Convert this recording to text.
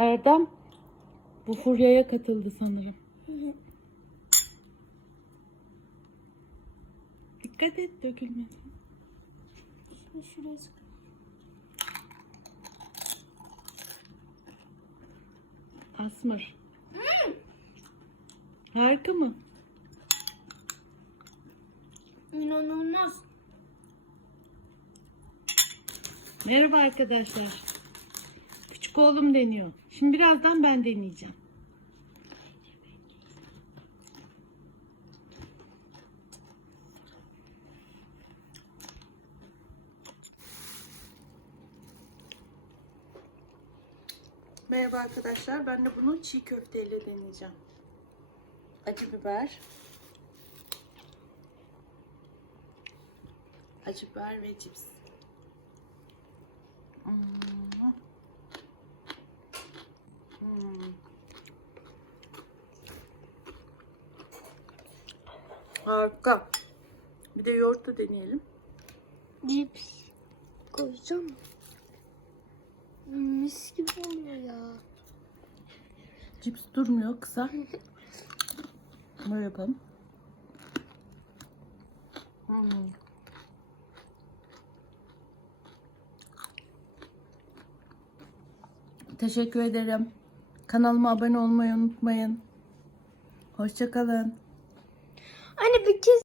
Erdem bu furyaya katıldı sanırım. Dikkat et dökülmesin. Şunu şuraya. Asmır. Harika mı? İnanılmaz. Merhaba arkadaşlar. Küçük oğlum deniyor. Şimdi birazdan ben deneyeceğim. Merhaba arkadaşlar. Ben de bunu çiğ köfteyle deneyeceğim. Acı biber. Acı biber ve cips. Hmm. Harika. Bir de yoğurt da deneyelim. Cips. Koyacağım. Mis gibi oluyor ya. Cips durmuyor kısa. Böyle yapalım. Hmm. Teşekkür ederim. Kanalıma abone olmayı unutmayın. Hoşçakalın. Anne bir kez